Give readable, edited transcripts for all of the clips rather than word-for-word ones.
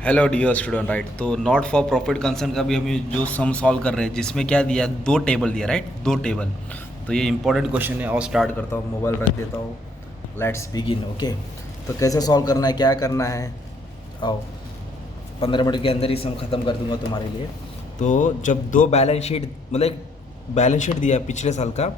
Hello dear student right. तो not for profit concern का भी हम जो सम सॉल्व कर रहे हैं, जिसमें क्या दिया, दो टेबल दिया राइट, दो टेबल। तो ये इंपॉर्टेंट क्वेश्चन है और स्टार्ट करता हूँ, मोबाइल रख देता हूँ, लेट्स बिगिन। ओके, तो कैसे सॉल्व करना है, क्या करना है, आओ 15 मिनट के अंदर ही सम ख़त्म कर दूंगा तुम्हारे लिए। तो जब दो बैलेंस शीट, मतलब एक बैलेंस शीट दिया है पिछले साल का,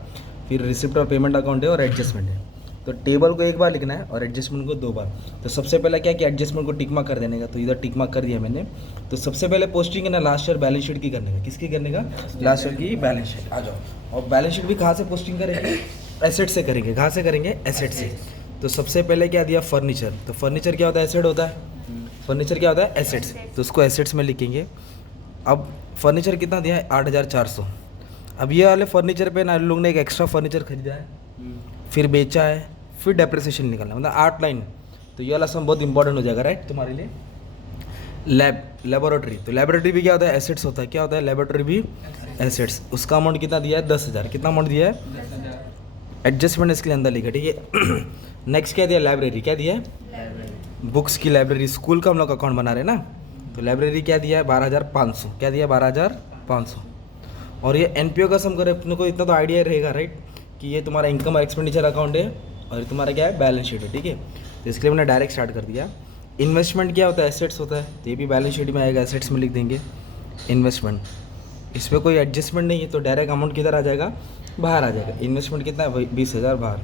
फिर रिसिप्ट और पेमेंट अकाउंट है और एडजस्टमेंट है। तो टेबल को एक बार लिखना है और एडजस्टमेंट को 2 बार। तो सबसे पहले क्या कि एडजस्टमेंट को टिक मार्क कर देने का, तो इधर टिक मार्क कर दिया मैंने। तो सबसे पहले पोस्टिंग है ना लास्ट ईयर बैलेंस शीट की करने का, किसकी करने का, लास्ट ईयर की बैलेंस शीट। आ जाओ, और बैलेंस शीट भी कहाँ से पोस्टिंग करेंगे, एसेट से करेंगे। कहाँ से करेंगे, एसेट से। तो सबसे पहले क्या दिया, फर्नीचर। तो फर्नीचर क्या होता है, एसेट होता है। फर्नीचर क्या होता है, एसेट्स। तो उसको एसेट्स में लिखेंगे। अब फर्नीचर कितना दिया है, 8400। अब ये वाले फर्नीचर पे ना लोग ने एक एक्स्ट्रा फर्नीचर खरीदा है, फिर बेचा है, फिर डेप्रिसिएशन निकालना, मतलब 8 लाइन। तो ये वाला सम बहुत इंपॉर्टेंट हो जाएगा राइट तुम्हारे लिए। लेबोरेटरी, तो लेबोरेटरी भी क्या होता है, एसेट्स होता है। क्या होता है, लेबोरेटरी भी एसेट्स। उसका अमाउंट कितना दिया है, 10,000। कितना अमाउंट दिया है, एडजस्टमेंट इसके अंदर लिखा, ठीक है। नेक्स्ट क्या दिया, लाइब्रेरी। क्या दिया है, बुक्स की लाइब्रेरी। स्कूल का हम लोग अकाउंट बना रहे हैं ना, तो लाइब्रेरी क्या दिया है, 12,500। क्या दिया, 12,500। और ये एनपीओ का सम करे, अपने को इतना तो आइडिया रहेगा राइट, कि ये तुम्हारा इनकम और एक्सपेंडिचर अकाउंट है और ये तुम्हारा क्या है, बैलेंस शीट है, ठीक है। तो इसके लिए मैंने डायरेक्ट स्टार्ट कर दिया। इन्वेस्टमेंट क्या होता है, एसेट्स होता है, तो ये भी बैलेंस शीट में आएगा, एसेट्स में लिख देंगे इन्वेस्टमेंट। इस पर कोई एडजस्टमेंट नहीं है, तो डायरेक्ट अमाउंट किधर आ जाएगा, बाहर आ जाएगा। इन्वेस्टमेंट कितना है, 20,000 बाहर।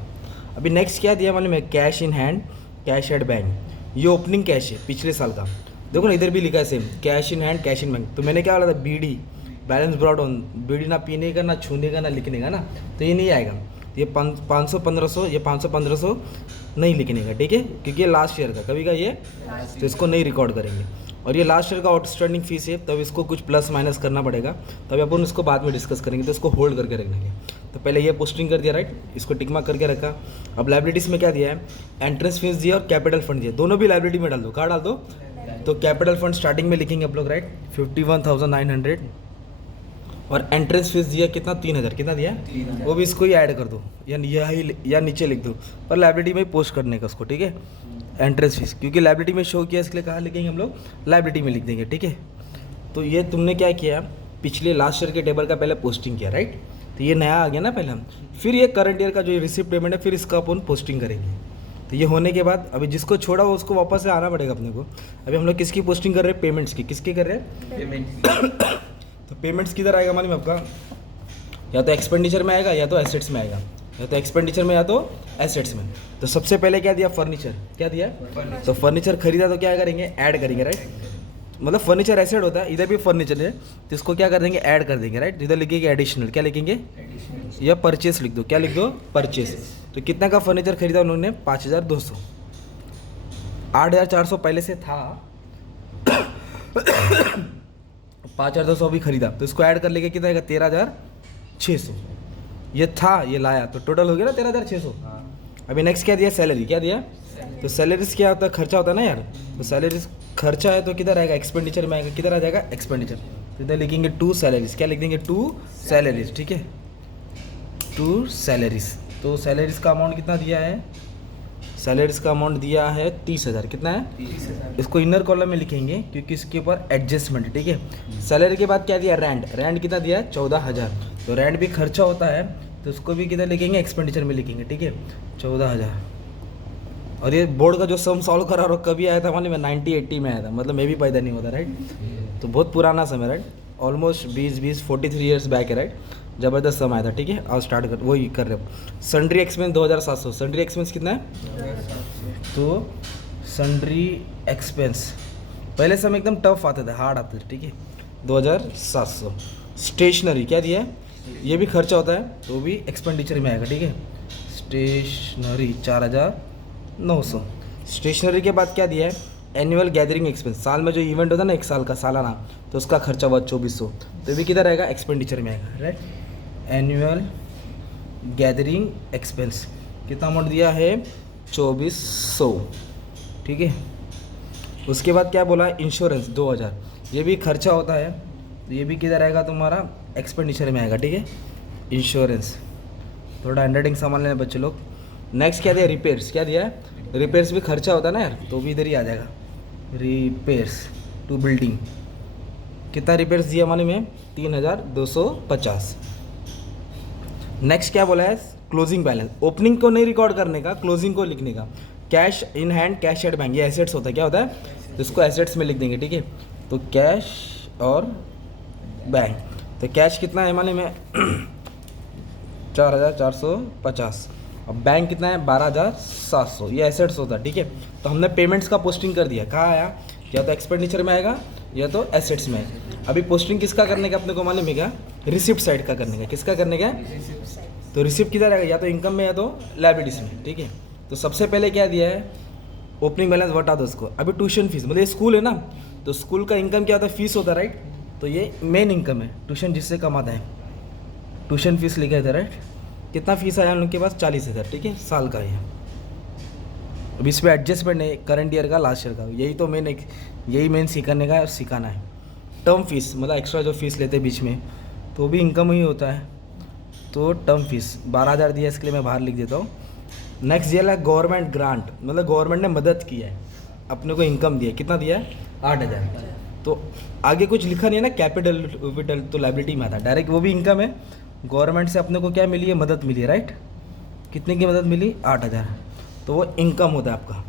अभी नेक्स्ट क्या दिया मालूम है, cash in hand, cash at bank. ये ओपनिंग कैश है पिछले साल का। देखो ना, इधर भी लिखा है same, cash in hand, cash in bank. तो मैंने क्या बोला था, बीडी, बैलेंस ब्रॉड ऑन। बीडी ना पीने का, ना छूने का, ना लिखने का ना, तो ये नहीं आएगा। ये 500-1500, ये 500-1500 नहीं लिखने का, ठीक है, क्योंकि ये लास्ट ईयर का, कभी का ये, तो इसको नहीं रिकॉर्ड करेंगे। और ये लास्ट ईयर का आउटस्टैंडिंग फीस है, तब इसको कुछ प्लस माइनस करना पड़ेगा, तब अपन उसको बाद में डिस्कस करेंगे। तो इसको होल्ड करके रखेंगे। तो पहले ये पोस्टिंग कर दिया राइट, इसको टिक मार्क करके रखा। अब लाइब्रेरीज में क्या दिया है, एंट्रेंस फीस दिया और कैपिटल फंड दिया, दोनों भी लाइब्रेरी में डाल दो। कहाँ डाल दो, तो कैपिटल फंड स्टार्टिंग में लिखेंगे आप लोग राइट, 51,900। और एंट्रेंस फीस दिया कितना, 3,000। कितना दिया, वो भी इसको ही ऐड कर दो, या नीचे लिख दो, पर लाइब्रेरी में पोस्ट करने का उसको, ठीक है। एंट्रेंस फीस क्योंकि लाइब्रेरी में शो किया, इसके लिए कहाँ लिखेंगे हम लोग, लाइब्रेरी में लिख देंगे, ठीक है। तो ये तुमने क्या किया, पिछले लास्ट ईयर के टेबल का पहले पोस्टिंग किया राइट, तो ये नया आ गया ना पहले हम। फिर ये करंट ईयर का जो रिसिप्ट पेमेंट है, फिर इसका अपन पोस्टिंग करेंगे। तो ये होने के बाद अभी जिसको छोड़ा वो उसको वापस से आना पड़ेगा अपने को। अभी हम लोग किसकी पोस्टिंग कर रहे हैं, पेमेंट्स की। किसकी कर रहे हैं, पेमेंट्स। तो पेमेंट्स किधर आएगा मालूम है आपका, या तो एक्सपेंडिचर में आएगा या तो एसेट्स में आएगा, या तो एक्सपेंडिचर में या तो एसेट्स में। तो सबसे पहले क्या दिया, फर्नीचर। क्या दिया, तो फर्नीचर खरीदा, तो क्या करेंगे, ऐड करेंगे राइट। मतलब फर्नीचर एसेट होता है, इधर भी फर्नीचर है, तो इसको क्या कर देंगे, ऐड कर देंगे राइट। इधर लिखेंगे एडिशनल, क्या लिखेंगे, या परचेस लिख दो। क्या लिख दो, परचेस। तो कितना का फर्नीचर खरीदा उन लोगों ने, 5,200। 8,400 पहले से था, 5,200 अभी खरीदा, तो इसको ऐड कर लेके कितना आएगा, 13,600। ये था, ये लाया, तो टोटल हो गया ना 13,600। अभी नेक्स्ट क्या दिया, सैलरी। क्या दिया, तो सैलरीज क्या होता है, खर्चा होता है ना यार। तो सैलरीज खर्चा है, तो किधर आएगा, एक्सपेंडिचर में आएगा। किधर आ जाएगा, एक्सपेंडिचर। तो इधर लिखेंगे 2 सैलरीज। क्या लिख देंगे, 2 सैलरीज, ठीक है, 2 सैलरीज। तो सैलरीज का अमाउंट कितना दिया है, सैलरीज का अमाउंट दिया है 30,000। कितना है, 30,000। इसको इनर कॉलम में लिखेंगे क्योंकि इसके ऊपर एडजस्टमेंट है, ठीक है। सैलरी के बाद क्या दिया, रैंड। रैंड कितना दिया है, 14,000। तो रैंड भी खर्चा होता है, तो उसको भी किधर लिखेंगे, एक्सपेंडिचर में लिखेंगे, ठीक है, 14,000। और ये बोर्ड का जो सम सॉल्व करा और कभी आया था मालूम है, 90-80 में आया था, मतलब मैं भी पैदा नहीं होता राइट। तो बहुत पुराना समय राइट, ऑलमोस्ट 43 ईयर्स बैक है राइट, ज़बरदस्त सम आया था, ठीक है। और स्टार्ट कर वही कर रहे हो। Sundry expense 2,700। सन्ड्री एक्सपेंस कितना है, तो सन्ड्री एक्सपेंस पहले समय एकदम टफ आते थे, हार्ड आते थे, ठीक है, 2,700। स्टेशनरी क्या दिया है, ये भी खर्चा होता है, तो भी एक्सपेंडिचर में आएगा, ठीक है। स्टेशनरी 4,900। स्टेशनरी के बाद क्या दिया है, एनुअल गैदरिंग एक्सपेंस। साल में जो इवेंट होता है ना, एक साल का सालाना, तो उसका खर्चा हुआ 2,400। तो भी किधर आएगा, एक्सपेंडिचर में आएगा राइट। एनुअल गैदरिंग एक्सपेंस कितना अमाउंट दिया है, 2,400, ठीक है। उसके बाद क्या बोला, इंश्योरेंस 2,000। ये भी खर्चा होता है, तो ये भी किधर आएगा, तुम्हारा एक्सपेंडिचर में आएगा, ठीक है। इंश्योरेंस, थोड़ा हैंडराइटिंग सामान लेना बच्चे लोग। नेक्स्ट क्या दिया, रिपेयर्स। क्या दिया है, रिपेयर्स भी खर्चा होता है ना यार, तो भी इधर ही आ जाएगा, रिपेयर्स। To building. कितना रिपेयर्स दिया मालूम है? 3250। नेक्स्ट क्या बोला है? Closing balance. ओपनिंग को नहीं रिकॉर्ड करने का, क्लोजिंग को लिखने का। Cash in hand, cash at bank, ये एसेट्स होता है। क्या होता है? तो इसको एसेट्स में लिख देंगे, ठीक है। तो कैश और बैंक। तो कैश कितना है मालूम है? 4450। और बैंक कितना है? 12700। ये एसेट्स होता है, ठीक है। तो हमने पेमेंट्स का पोस्टिंग कर दिया। कहाँ आया? या तो एक्सपेंडिचर में आएगा या तो एसेट्स में आएगा। अभी पोस्टिंग किसका करने का अपने को मालूम है क्या? रिसिप्ट साइड का करने का। किसका करने का? तो रिसिप्ट किधर आएगा? या तो इनकम में या तो लायबिलिटीज में, ठीक है। तो सबसे पहले क्या दिया है? ओपनिंग बैलेंस बटा दो उसको। अभी ट्यूशन फीस, मतलब ये स्कूल है ना, तो स्कूल का इनकम क्या होता है? फीस होता है, राइट। तो ये मेन इनकम है, ट्यूशन जिससे कमाता है। ट्यूशन फीस लिखा था, राइट। कितना फीस आया उनके पास? 40,000, ठीक है, साल का ये। अब इसमें एडजस्टमेंट है करंट ईयर का, लास्ट ईयर का। यही तो मेन, यही मेन सीखने का सिखाना है। टर्म फीस मतलब एक्स्ट्रा जो फीस लेते हैं बीच में, तो भी इनकम ही होता है। तो टर्म फीस 12,000 दिया, इसके लिए मैं बाहर लिख देता हूँ। नेक्स्ट दिया है गवर्नमेंट ग्रांट, मतलब गवर्नमेंट ने मदद की है, अपने को इनकम दिया है। कितना दिया है? 8,000। तो आगे कुछ लिखा नहीं है ना, कैपिटल तो लायबिलिटी में आता है डायरेक्ट, वो भी इनकम है। गवर्नमेंट से अपने को क्या मिली है? मदद मिली है, राइट। कितने की मदद मिली? 8,000। तो वो इनकम होता है आपका।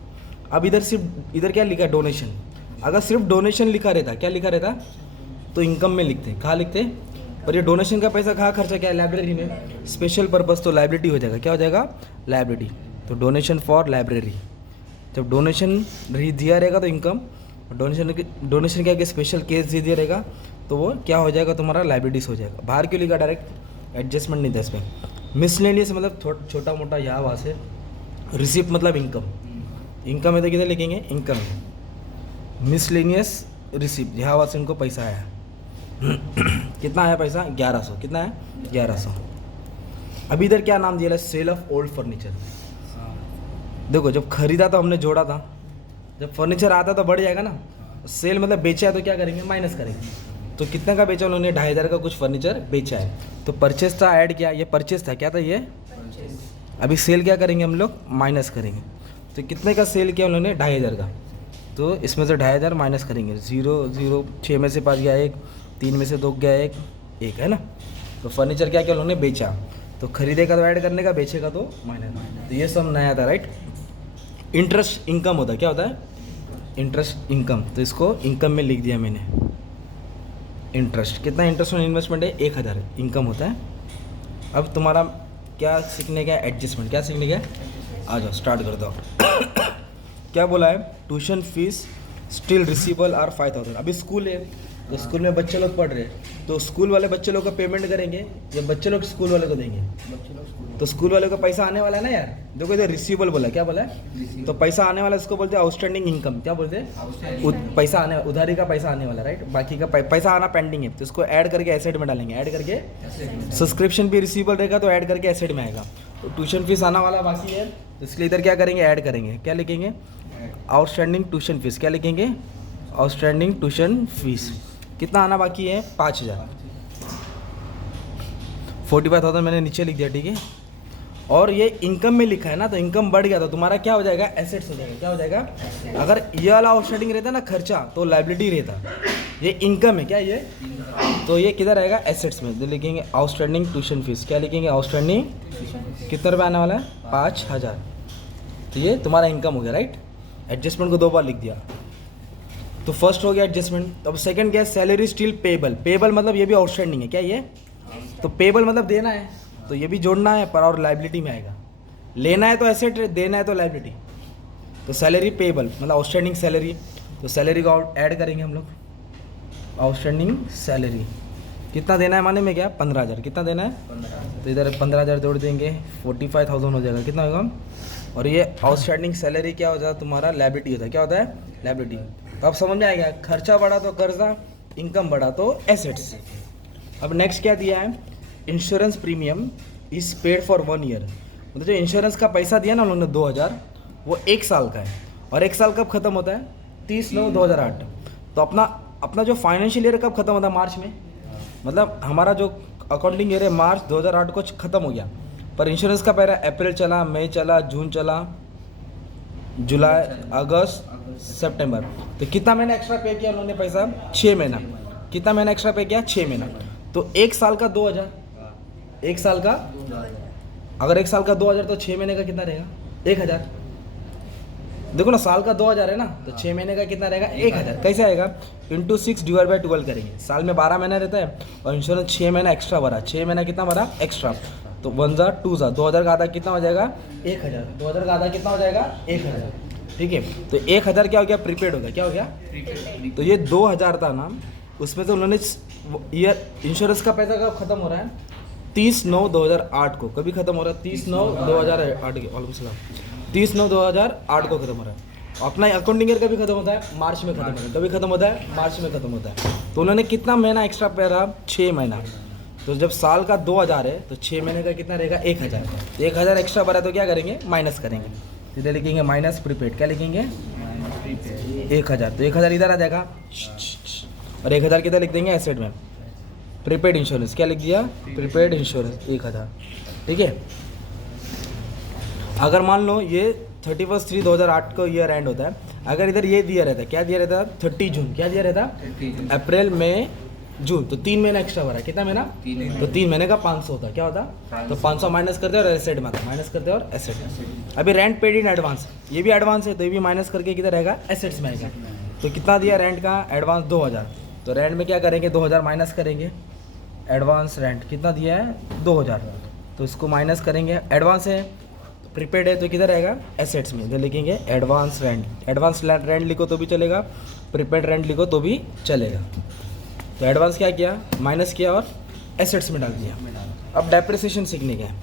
अब इधर क्या लिखा है? डोनेशन। अगर सिर्फ डोनेशन लिखा रहता, क्या लिखा रहता, तो इनकम में लिखते। कहाँ लिखते? पर ये डोनेशन का पैसा कहाँ खर्चा? क्या है? लाइब्रेरी में। स्पेशल पर्पस तो लाइब्रेरी हो जाएगा। क्या हो जाएगा? लाइब्रेरी। तो डोनेशन फॉर लाइब्रेरी। जब डोनेशन दिया रहेगा तो इनकम, डोनेशन क्या स्पेशल केस दिया रहेगा तो वो क्या हो जाएगा? तुम्हारा लाइब्रेरीज हो जाएगा। बाहर क्यों लिखा? डायरेक्ट एडजस्टमेंट नहीं था इसमें। मिसलेनियस मतलब छोटा मोटा यहाँ वहाँ से। रिसिप्ट मतलब इनकम। इनकम है तो किधर लिखेंगे? इनकम है। मिसलेनियस रिसिप्ट, यहाँ वहाँ से इनको पैसा आया। कितना आया पैसा? 1100। कितना है? 1100। अभी इधर क्या नाम दिया है? Sale of old furniture. देखो जब खरीदा तो हमने जोड़ा था, जब फर्नीचर आता तो बढ़ जाएगा ना। सेल मतलब बेचा है तो क्या करेंगे? माइनस करेंगे। तो कितना का बेचा उन्होंने? 2,500 का कुछ फर्नीचर बेचा है। तो परचेस था, ऐड किया, ये परचेस था। क्या था ये? अभी सेल क्या करेंगे हम लोग? माइनस करेंगे। तो कितने का सेल किया उन्होंने? 2,500 का। तो इसमें से 2,500 माइनस करेंगे। 0 0, 6 में से 5 गया 1, 3 में से 2 गया 1 है ना। तो फर्नीचर क्या किया उन्होंने? बेचा। तो खरीदेगा तो ऐड करने का, बेचेगा तो माइनस। तो ये सब नया था, राइट। इंटरेस्ट इनकम होता है। क्या होता है? Interest income. तो इसको इनकम में लिख दिया मैंने। इंटरेस्ट कितना? इंटरेस्ट ऑन इन्वेस्टमेंट है 1,000, इनकम होता है। अब तुम्हारा क्या सीखने का? एडजस्टमेंट। क्या सीखने का? आ जाओ स्टार्ट कर दो। क्या बोला है? Tuition fees still receivable are 5,000। अभी स्कूल है तो स्कूल में बच्चे लोग पढ़ रहे हैं, तो स्कूल वाले बच्चे लोग को पेमेंट करेंगे या बच्चे लोग स्कूल वाले को देंगे? तो स्कूल वाले को पैसा आने वाला है ना यार। देखो इधर रिसीवेबल बोला। क्या बोला है? तो पैसा आने वाला, इसको बोलते हैं आउटस्टैंडिंग इनकम। क्या बोलते हैं? पैसा आने, उधारी का पैसा आने वाला, राइट। बाकी का पैसा आना पेंडिंग है, तो इसको ऐड करके एसेट में डालेंगे। ऐड करके सब्सक्रिप्शन भी रिसीवेबल रहेगा तो ऐड करके एसेट में आएगा। तो ट्यूशन फीस आना वाला बाकी है, तो इसलिए इधर क्या करेंगे? ऐड करेंगे। क्या लिखेंगे? Outstanding tuition fees. क्या लिखेंगे? Outstanding tuition fees. कितना आना बाकी है? 5,000। 45,000 मैंने नीचे लिख दिया, ठीक है। और ये इनकम में लिखा है ना, तो इनकम बढ़ गया तो तुम्हारा क्या हो जाएगा? एसेट्स हो जाएगा। क्या हो जाएगा? अगर ये वाला आउटस्टैंडिंग रहता ना खर्चा, तो लायबिलिटी रहता। ये इनकम है। क्या ये? तो ये किधर आएगा? एसेट्स में। तो लिखेंगे आउटस्टैंडिंग ट्यूशन फीस। क्या लिखेंगे? आउटस्टैंडिंग। कितना रुपये आने वाला है? 5,000। तो ये तुम्हारा इनकम हो गया, राइट। एडजस्टमेंट को 2 बार लिख दिया। तो फर्स्ट हो गया एडजस्टमेंट। अब सेकंड क्या है? Salary still payable. पेबल मतलब ये भी आउटस्टैंडिंग है। क्या ये? तो पेबल मतलब देना है, तो ये भी जोड़ना है, पर और लायबिलिटी में आएगा। लेना है तो एसेट, देना है तो लायबिलिटी। तो सैलरी पेबल मतलब आउटस्टैंडिंग सैलरी। तो सैलरी को ऐड करेंगे हम लोग। आउटस्टैंडिंग सैलरी कितना देना है माने में? क्या? 15,000। कितना देना है? 15,000। तो इधर 15,000 जोड़ देंगे, 45,000 हो जाएगा। कितना होगा? और ये आउटस्टैंडिंग सैलरी क्या हो जाता है? तुम्हारा लायबिलिटी होता है। क्या होता है? लायबिलिटी। तो अब समझ में आ गया, खर्चा बढ़ा तो कर्जा, इनकम बढ़ा तो एसेट्स। अब नेक्स्ट क्या दिया है? Insurance premium is paid for 1 year. मतलब जो इंश्योरेंस का पैसा दिया ना उन्होंने 2,000, वो 1 साल का है। और 1 साल कब खत्म होता है? 30/9/2008। तो अपना जो फाइनेंशियल ईयर कब खत्म होता है? मार्च में। मतलब हमारा जो अकाउंटिंग ईयर है मार्च 2008 को खत्म हो गया, पर इंश्योरेंस का पहला अप्रैल चला, मई चला, जून चला, जुलाई, अगस्त, सितंबर। तो कितना महीना एक्स्ट्रा पे किया उन्होंने पैसा? 6 महीना। कितना महीना एक्स्ट्रा पे किया? 6 महीना। तो 1 साल का 2000, 1 साल का, अगर 1 साल का 2000 तो 6 महीने का कितना रहेगा? 1000। देखो ना, साल का 2000 है ना, तो 6 महीने का कितना रहेगा? 1000। कैसे आएगा? इंटू 6 डिवाइड बाई 12 करेंगे। साल में 12 महीना रहता है और इंश्योरेंस 6 महीना एक्स्ट्रा भरा, 6 महीना कितना भरा? एक्स्ट्रा। तो 1 जार 2 जार, 2000 का आधा कितना हो जाएगा? 1000। 2000 का आधा कितना हो जाएगा? 1000। ठीक है, तो 1000 क्या हो गया? प्रीपेड हो गया। क्या हो गया? तो ये 2000 था ना, उसमें से उन्होंने ईयर इंश्योरेंस का पैसा कब खत्म हो रहा है? 30/9/2008 को। कभी खत्म हो रहा है? 30/9/2008 के, वालेकुम सलाम, 30/9/2008 को खत्म हो रहा है। अपना अकाउंटिंग ईयर कभी खत्म होता है? मार्च में खत्म होता है। कभी खत्म होता है? मार्च में खत्म होता है। तो उन्होंने कितना महीना एक्स्ट्रा पे रहा? 6 महीना। तो जब साल का 2000 है तो 6 महीने का कितना रहेगा? 1000। तो 1000 एक्स्ट्रा भरा तो क्या करेंगे? माइनस करेंगे। सीधे लिखेंगे माइनस प्रीपेड। क्या लिखेंगे? 1000। तो 1000 इधर आ जाएगा और 1000 किधर लिख देंगे? एसेट में। प्रीपेड इंश्योरेंस क्या लिख दिया? Prepaid insurance 1000। ठीक है, अगर मान लो ये 31/3/2008 को ईयर एंड होता है, अगर इधर ये दिया रहता है, क्या दिया रहता? 30 जून। क्या दिया रहता? अप्रैल, मई, जून। तो 3 महीना एक्स्ट्रा भरा। कितना महीना? तो 3 महीने का 500 होता। क्या होता? तो 500 माइनस करते और एसेट में आता, माइनस करते और एसेट। अभी रेंट पेड इन एडवांस, ये भी एडवांस है तो ये भी माइनस करके किधर रहेगा? एसेट्स में आएगा। तो कितना दिया रेंट का? एडवांस 2000। तो रेंट में क्या करेंगे? 2000 माइनस करेंगे। एडवांस रेंट कितना दिया है? 2000। तो इसको माइनस करेंगे। एडवांस है, प्रीपेड है, तो किधर रहेगा? एसेट्स में। इधर लिखेंगे एडवांस रेंट। एडवांस रेंट लिखो तो भी चलेगा, प्रीपेड रेंट लिखो तो भी चलेगा। तो एडवांस क्या किया? माइनस किया और एसेट्स में डाल दिया। अब डेप्रिसिएशन सीखने का है।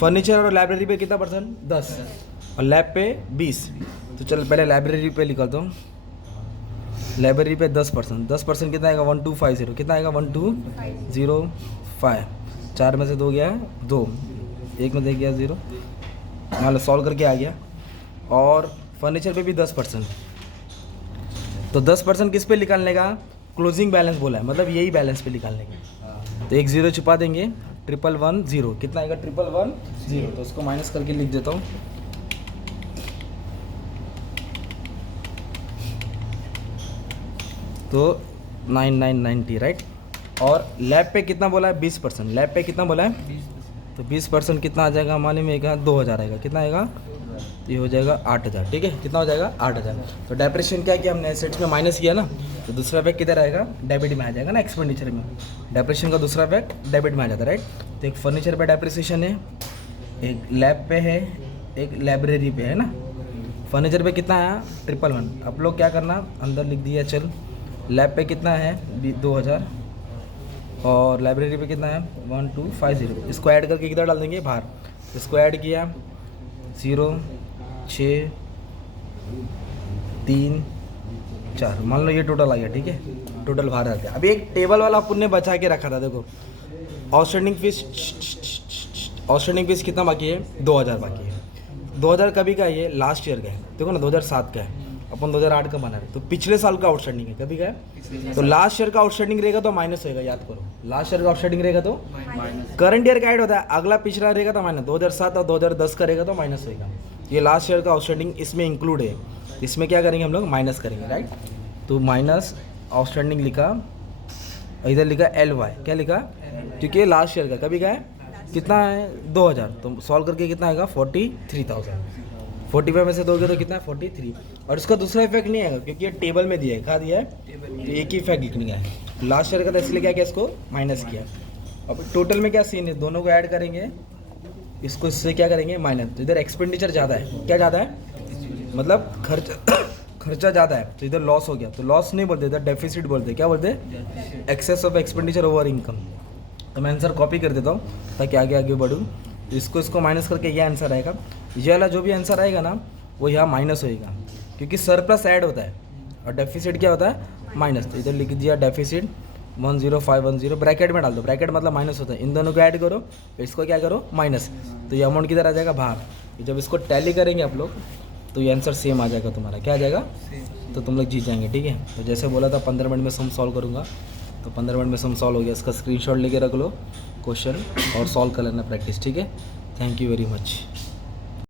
फर्नीचर और लाइब्रेरी पे कितना परसेंट? 10 और लैब पे 20। तो चल पहले लाइब्रेरी पे निकलता हूँ। लाइब्रेरी पे 10%। 10% कितना आएगा? 1250। कितना आएगा? 1205। 4 में से 2 गया है 2, 1 में दे गया 0, मान लो सॉल्व करके आ गया। और फर्नीचर पे भी 10%। तो 10% किस पे निकालने का? क्लोजिंग बैलेंस बोला है, मतलब यही बैलेंस पे निकालने का। तो एक 0 छुपा देंगे। 111 कितना आएगा? 111 तो उसको माइनस करके लिख देता हूँ। तो 9990, राइट। और लैब पे कितना बोला है? 20%। लैब पे कितना बोला है? 20%। तो 20% कितना आ जाएगा? मालूम है? 2000 आएगा। कितना आएगा? ये हो जाएगा 8000। ठीक है, कितना हो जाएगा? 8000। तो डेप्रिसिएशन क्या किया हमने? एसेट्स में माइनस किया ना, तो दूसरा इफेक्ट किधर आएगा? डेबिट में आ जाएगा ना, एक्सपेंडिचर में। डेप्रिसिएशन का दूसरा इफेक्ट डेबिट में आ जाता है, राइट। तो एक फर्नीचर पे डेप्रिसिएशन है, एक लैब पे है, एक लाइब्रेरी पे है ना। फर्नीचर पे कितना आया? 111। अब लोग क्या करना? अंदर लिख दिया चल। लैब पे कितना है? 2000 और लाइब्रेरी पे कितना है? 1250। इसको ऐड करके किधर डाल देंगे? बाहर। इसको ऐड किया 0 6 3 4, मान लो ये टोटल आ गया। ठीक है, टोटल बाहर आ गया। अभी एक टेबल वाला अपन ने बचा के रखा था, देखो आउटस्टैंडिंग फीस कितना बाकी है? 2000 बाकी है। 2000 कभी का है? ये लास्ट ईयर का है। देखो ना, 2007 का है, अपन 2008 का बना है, तो पिछले साल का आउटस्टैंडिंग है। कभी का है? तो लास्ट ईयर का आउटस्टैंडिंग रहेगा तो माइनस होएगा, याद करो। लास्ट ईयर का आउटस्टैंडिंग रहेगा तो करंट ईयर का ऐड होता है, अगला पिछला रहेगा तो माइनस। 2007 और 2010 का रहेगा तो माइनस होएगा। ये लास्ट ईयर का आउटस्टैंडिंग इसमें इंक्लूड है, इसमें क्या करेंगे हम लोग? माइनस करेंगे, राइट। तो माइनस आउटस्टैंडिंग लिखा, इधर लिखा LY। क्या लिखा? क्योंकि लास्ट ईयर का कभी का है? कितना है? 2000। तो सॉल्व करके कितना आएगा? 43,000। 45 में से दोगे तो कितना है? 43। और इसका दूसरा इफेक्ट नहीं आएगा क्योंकि ये टेबल में दिया है। कहाँ दिया है? तो एक ही इफेक्ट लिखने का है। लास्ट ईयर का था इसलिए क्या किया? इसको माइनस किया। अब टोटल में क्या सीन है? दोनों को ऐड करेंगे, इसको इससे क्या करेंगे? माइनस। तो इधर एक्सपेंडिचर ज़्यादा है। क्या ज़्यादा है? मतलब खर्चा ज़्यादा है, तो इधर लॉस हो गया। तो लॉस नहीं बोलते, इधर डेफिसिट बोलते। क्या बोलते? Excess of expenditure over income. तो मैं आंसर कॉपी कर देता हूँ ताकि आगे बढ़ूँ। इसको माइनस करके ये आंसर आएगा। ये वाला जो भी आंसर आएगा ना, वो यहाँ माइनस होएगा क्योंकि सरप्लस ऐड होता है और डेफिसिट क्या होता है? माइनस। तो इधर लिख दिया डेफिसिट 10510, ब्रैकेट में डाल दो। ब्रैकेट मतलब माइनस होता है। इन दोनों को ऐड करो, इसको क्या करो? माइनस। तो ये अमाउंट किधर आ जाएगा? बाहर। जब इसको टैली करेंगे आप लोग तो ये आंसर सेम आ जाएगा तुम्हारा। क्या आ जाएगा? तो तुम लोग जीत जाएंगे। ठीक है, तो जैसे बोला था 15 मिनट में सम सॉल्व करूँगा, तो 15 मिनट में सम सॉल्व हो गया। इसका स्क्रीनशॉट लेके रख लो क्वेश्चन और सॉल्व कर लेना प्रैक्टिस। ठीक है, थैंक यू वेरी मच।